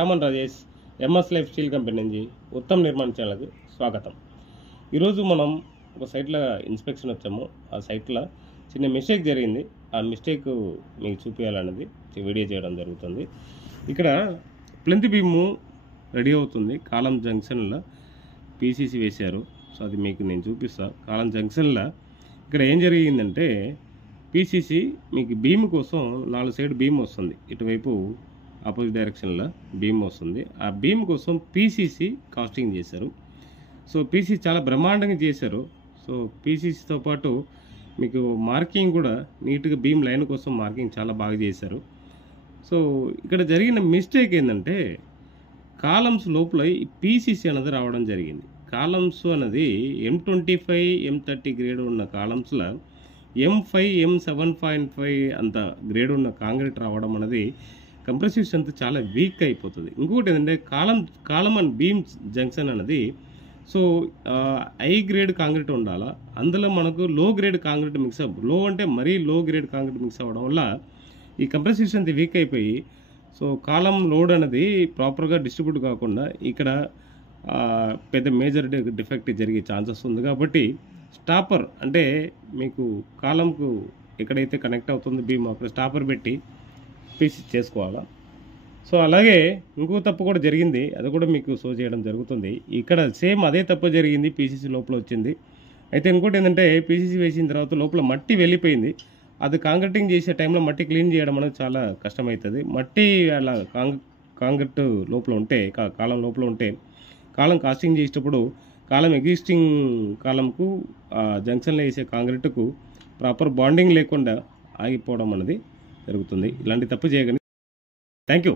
Raman Rajesh MS life steel company నుంచి ఉత్తమ్ నిర్మాణ ఛానల్కి స్వాగతం. ఈరోజు మనం ఒక సైట్లో ఇన్స్పెక్షన్ వచ్చాము. ఆ సైట్లో చిన్న మిస్టేక్ జరిగింది. ఆ మిస్టేక్ మీకు చూపించాలన్నది వీడియో చేయడం జరుగుతుంది. ఇక్కడ ప్లింత్ బీము రెడీ అవుతుంది. కాలం జంక్షన్లో పీసీసీ వేశారు. సో అది మీకు నేను చూపిస్తాను. కాలం జంక్షన్లో ఇక్కడ ఏం జరిగిందంటే పీసీసీ మీకు బీమ్ కోసం 4 సైడ్ బీమ్ వస్తుంది. ఇటువైపు ఆపోజిట్ డైరెక్షన్లో బీమ్ వస్తుంది. ఆ బీమ్ కోసం పీసీసీ కాస్టింగ్ చేశారు. సో పీసీసీ చాలా బ్రహ్మాండంగా చేశారు. సో పీసీసీతో పాటు మీకు మార్కింగ్ కూడా నీట్గా బీమ్ లైన్ కోసం మార్కింగ్ చాలా బాగా చేశారు. సో ఇక్కడ జరిగిన మిస్టేక్ ఏంటంటే కాలమ్స్ లోపల ఈ పీసీసీ అనేది రావడం జరిగింది. కాలమ్స్ అనేది M25 M30 గ్రేడ్ ఉన్న కాలమ్స్లో M5 M7.5 అంత గ్రేడ్ ఉన్న కాంక్రీట్ రావడం అనేది కంప్రెసివ్ స్ట్రెంత్ చాలా వీక్ అయిపోతుంది. ఇంకొకటి ఏంటంటే కాలం అండ్ బీమ్ జంక్షన్ అనేది సో హై గ్రేడ్ కాంక్రీట్ ఉండాలా. అందులో మనకు లో గ్రేడ్ కాంక్రీట్ మిక్స్ లో అంటే మరీ లో గ్రేడ్ కాంక్రీట్ మిక్స్ అవ్వడం వల్ల ఈ కంప్రెసివ్ స్ట్రెంత్ వీక్ అయిపోయి సో కాలం లోడ్ అనేది ప్రాపర్గా డిస్ట్రిబ్యూట్ కాకుండా ఇక్కడ పెద్ద మేజర్ డిఫెక్ట్ జరిగే ఛాన్సెస్ ఉంది. కాబట్టి స్టాపర్ అంటే మీకు కాలంకు ఎక్కడైతే కనెక్ట్ అవుతుంది బీమ్ అక్కడ స్టాపర్ పెట్టి పీసీ చేసుకోవాలా. సో అలాగే ఇంకో తప్పు కూడా జరిగింది. అది కూడా మీకు షో చేయడం జరుగుతుంది. ఇక్కడ సేమ్ అదే తప్పు జరిగింది. పీసీసీ లోపల వచ్చింది. అయితే ఇంకోటి ఏంటంటే పీసీసీ వేసిన తర్వాత లోపల మట్టి వెళ్ళిపోయింది. అది కాంక్రీటింగ్ చేసే టైంలో మట్టి క్లీన్ చేయడం అనేది చాలా కష్టమవుతుంది. మట్టి అలా కాంక్రీట్ లోపల ఉంటే కాలం లోపల ఉంటే కాలం కాస్టింగ్ చేసేటప్పుడు కాలం ఎగ్జిస్టింగ్ కాలంకు జంక్షన్లో వేసే కాంక్రీట్కు ప్రాపర్ బాండింగ్ లేకుండా ఆగిపోవడం అనేది జరుగుతుంది. ఇలాంటి తప్పు చేయగలిగి థ్యాంక్ యూ.